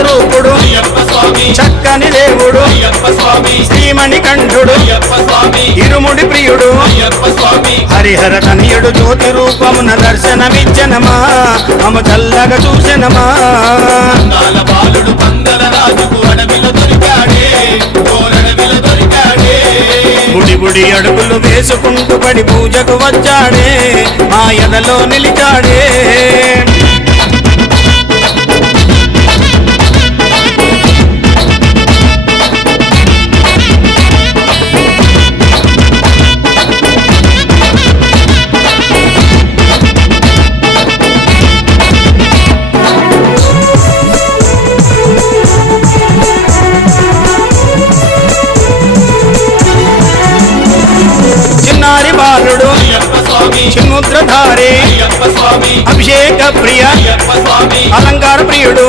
స్వరూపుడు చక్కని దేవుడు శ్రీమణికంఠుడు ఇరుముడి ప్రియుడు హరిహర తనయుడు జ్యోతి రూపమున దర్శనమిచ్చనమా మమ చల్లగా చూసెనమా బాలుడు పందల రాజుకు అడవిలో దొరికాడే గుడి గుడి అడుగులు వేసుకుంటూ పడి పూజకు వచ్చాడే మా ఎదలో నిలిచాడే చిన్నారి బాలుడు చిన్ముద్రధారి అభిషేక ప్రియ అలంకార ప్రియుడు